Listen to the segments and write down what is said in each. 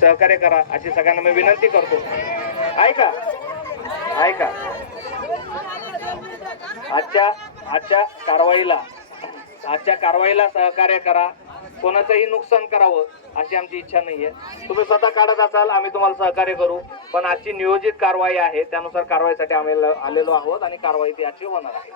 सहकार्य करा अशी सगळ्यांना मी विनंती करतो. ऐका ऐका आजच्या कारवाईला सहकार्य करा. कोणाचंही नुकसान करावं अशी आमची इच्छा नाहीये. तुम्ही स्वतः काढत असाल आम्ही तुम्हाला सहकार्य करू, पण आजची नियोजित कारवाई आहे त्यानुसार कारवाईसाठी आम्ही आलेलो आहोत आणि कारवाई ती आजची होणार आहे.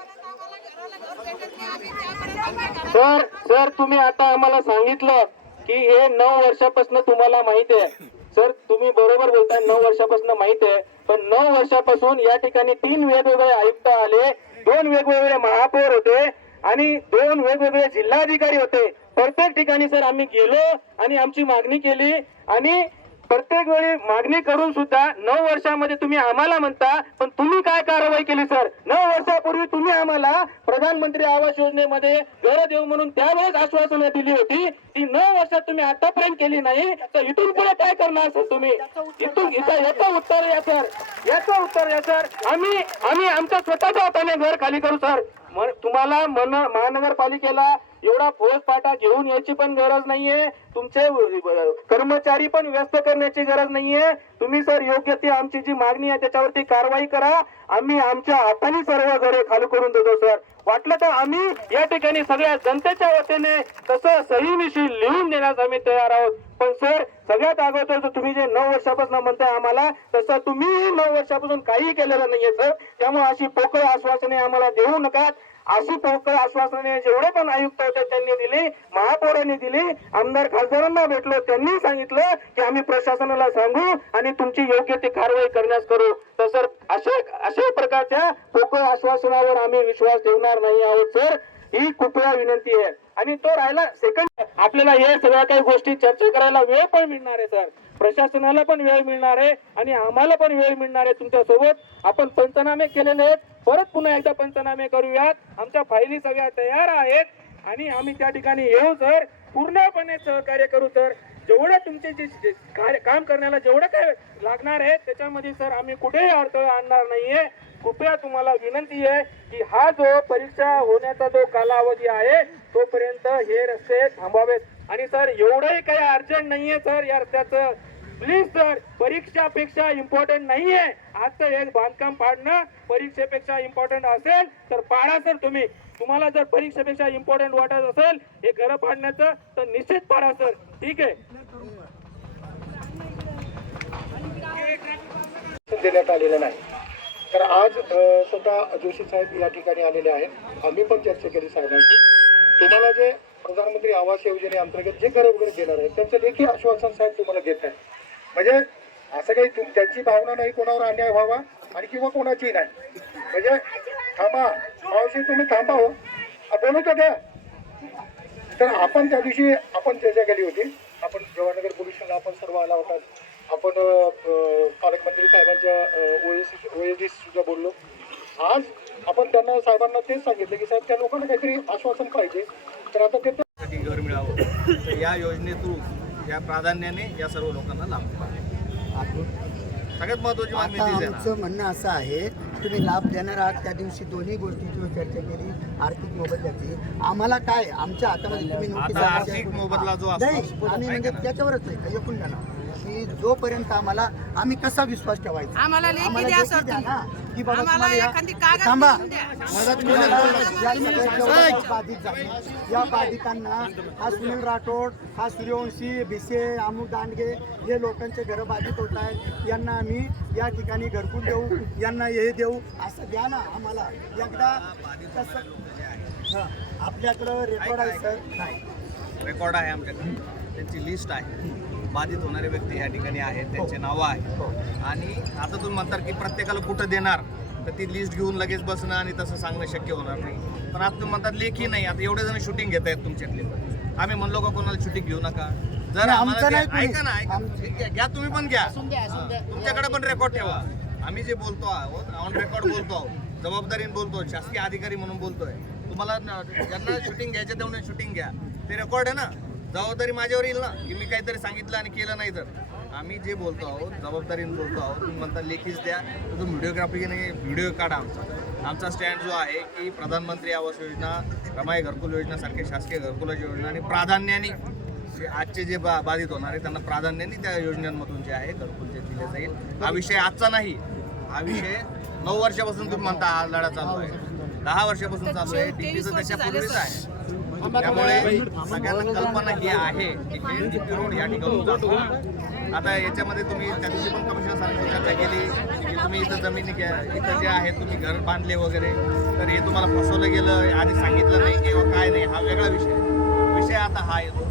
सर तुम्ही आता आम्हाला सांगितलं की हे 9 वर्षापासून तुम्हाला माहिती आहे. सर तुम्ही बरोबर बोलताय, 9 वर्षापासून माहिती आहे, पण 9 वर्षापासून या ठिकाणी 3 वेगवेगळे आयुक्त आले, 2 वेगवेगळे महापौर होते आणि 2 वेगवेगळे जिल्हाधिकारी होते. प्रत्येक ठिकाणी सर आम्ही गेलो आणि आमची मागणी केली आणि प्रत्येक वेळी मागणी करून सुद्धा 9 वर्षामध्ये तुम्ही आम्हाला म्हणता, पण तुम्ही काय कारवाई केली सर? 9 वर्षापूर्वी तुम्ही आम्हाला प्रधानमंत्री आवास योजनेमध्ये घर देऊ म्हणून त्यावेळेस आश्वासनं दिली होती, ती 9 वर्षात तुम्ही आतापर्यंत केली नाही. तर इथून पुढे काय करणार सर तुम्ही? याचं उत्तर या सर. आम्ही आमच्या स्वतःच्या हाताने घर खाली करू सर. तुम्हाला महानगरपालिकेला एवढा फौजफाटा घेऊन यायची पण गरज नाहीये, तुमचे कर्मचारी पण व्यस्त करण्याची गरज नाहीये. तुम्ही सर योग्य ती आमची जी मागणी आहे त्याच्यावरती कारवाई करा. आम्ही आमच्या हाताने सर्व घरे खाली करून देतो सर. वाटलं तर आम्ही या ठिकाणी सगळ्या जनतेच्या वतीने तसं सहीनिशी लिहून देण्यास आम्ही तयार आहोत. पण सर सगळ्यात अगोदर तुम्ही जे 9 वर्षापासून म्हणताय आम्हाला, तसं तुम्ही 9 वर्षापासून काही केलेलं नाहीये सर. त्यामुळे अशी पोकळ आश्वासने आम्हाला देऊ नका. अशी पोकळ आश्वासने जेवढे पण आयुक्त होते त्यांनी दिली, महापौरांनी दिली, आमदार खासदारांना भेटलो त्यांनी सांगितलं की आम्ही प्रशासनाला सांगू आणि तुमची योग्य ती कारवाई करण्यास करू. तर सर अशा प्रकारच्या पोकळ आश्वासनावर आम्ही विश्वास ठेवणार नाही आहोत सर. ही कृपया विनंती आहे. आणि तो राहिला सेकंड, आपल्याला हे सगळ्या काही गोष्टी चर्चा करायला वेळ पण मिळणार आहे सर. प्रशासनाला पण वेळ मिळणार आहे आणि आम्हाला पण वेळ मिळणार आहे तुमच्या सोबत. आपण पंचनामे केलेले आहेत, परत पुन्हा एकदा पंचनामे करूयात. आमच्या फायली सगळ्या तयार आहेत आणि आम्ही त्या ठिकाणी येऊ सर. पूर्णपणे सहकार्य करू सर. जेवढं तुमचे जे काम करण्याला जेवढं काय लागणार आहे त्याच्यामध्ये सर आम्ही कुठेही अडथळा आणणार नाहीये. कृपया तुम्हाला विनंती आहे की हा जो परीक्षा होण्याचा जो कालावधी आहे तोपर्यंत हे रस्ते थांबावेत. आणि सर एवढंही काही अर्जंट नाहीये सर या रस्त्याचं. प्लीज सर, परीक्षापेक्षा इम्पॉर्टंट नाहीये. आजचं एक बांधकाम पाडणं परीक्षेपेक्षा इम्पॉर्टंट असेल तर पाडा सर. तुम्हाला जर परीक्षेपेक्षा इम्पॉर्टंट वाटत असेल हे घर पाडण्याचं तर निश्चित पाडा सर. ठीक आहे. देण्यात आलेलं नाही. तर आज स्वतः जोशी साहेब या ठिकाणी आलेले आहेत. आम्ही पण चर्चा केली साहेबांची. तुम्हाला जे प्रधानमंत्री आवास योजनेअंतर्गत जे घरं वगैरे देणार आहेत त्यांचं लेखी आश्वासन साहेब तुम्हाला देत आहे. म्हणजे असं काही त्यांची भावना नाही कोणावर अन्याय व्हावा आणि किंवा कोणाची नाही. म्हणजे थांबा मावशी, तुम्ही थांबा हो, बोलू का द्या. तर आपण त्या दिवशी आपण चर्चा केली होती. आपण जवाहरनगर पोलीस स्टेशनला आपण सर्व आला होता. आपण पालकमंत्री साहेबांच्या ओएसडी सुद्धा बोललो. आज आपण त्यांना साहेबांना तेच सांगितलं की साहेब त्या लोकांना काहीतरी आश्वासन पाहिजे. तर आता ते घर मिळावं तर या योजनेतून या प्राधान्याने या सर्व लोकांना लाभ सगळ्यात महत्वाची मागणी तीच आहे. आमचं म्हणणं असं आहे, तुम्ही लाभ देणार आहात. त्या दिवशी दोन्ही गोष्टींची चर्चा केली, आर्थिक मोबदल्याची. आम्हाला काय आमच्या हातामध्ये तुम्ही आर्थिक मोबदला जो असतो आम्ही म्हणजे त्याच्यावरच आहे एकूण त्यांना की जोपर्यंत आम्ही कसा विश्वास ठेवायचा, आम्हाला लेखी द्या ना की बाबा आम्हाला एखादी कागद थांबा. द्या. या बाधितांना हा सुनील राठोड, हा सूर्यवंशी, भिसे, अमुक दांडगे हे लोकांचे घरं बाधित होत आहेत. यांना आम्ही या ठिकाणी घरकुल देऊ, यांना हे देऊ असं द्या ना आम्हाला एकदा. तसं आपल्याकडं रेकॉर्ड आहे सर. नाही रेकॉर्ड आहे आमच्याकडे, त्यांची लिस्ट आहे. बाधित होणारे व्यक्ती या ठिकाणी आहेत, त्यांचे नावं आहेत. आणि आता तुम्ही म्हणतात की प्रत्येकाला कुठं देणार, तर ती लिस्ट घेऊन लगेच बसणं आणि तसं सांगणं शक्य होणार नाही. पण आता तुम्ही म्हणतात लेखी नाही. आता एवढे जण शूटिंग घेत आहेत तुमच्यातले. आम्ही म्हणलो का कोणाला शूटिंग घेऊ नका. जर आम्हाला ऐका ना, घ्या तुम्ही पण घ्या. तुमच्याकडे पण रेकॉर्ड ठेवा. आम्ही जे बोलतो आहोत ऑन रेकॉर्ड बोलतो आहोत, जबाबदारीने बोलतो, शासकीय अधिकारी म्हणून बोलतोय. तुम्हाला ज्यांना शूटिंग घ्यायचं तेवढं शूटिंग घ्या. ते रेकॉर्ड आहे ना, जबाबदारी माझ्यावर येईल ना की मी काहीतरी सांगितलं आणि केलं नाही. तर आम्ही जे बोलतो आहोत जबाबदारीने बोलतो आहोत. तुम्ही म्हणता लेखीच द्या, तो व्हिडिओग्राफी नाही, व्हिडिओ काढा. आमचा स्टँड जो आहे की प्रधानमंत्री आवास योजना, रमाई घरकुल योजनासारखे शासकीय घरकुलाची योजना आणि प्राधान्याने आजचे जे बाधित होणार आहे त्यांना प्राधान्याने त्या योजनांमधून जे आहे घरकुल जे दिले जाईल. हा विषय आजचा नाही, हा विषय 9 वर्षापासून तुम्ही म्हणता हा लढा चालू आहे, 10 वर्षापासून चालू आहे, टीपीचं त्याच्यापूर्वीच आहे. त्यामुळे सगळ्यांना कल्पना ही आहे की हे DP रोड या ठिकाणी जातो. आता याच्यामध्ये तुम्ही त्या दिवशी पण कमिशनर साहेबांनी चर्चा केली की तुम्ही इथं जमिनी इथं जे आहे तुम्ही घर बांधले वगैरे, तर हे तुम्हाला फसवलं गेलं, आधी सांगितलं नाही किंवा काय नाही, हा वेगळा विषय. विषय आता हा येतो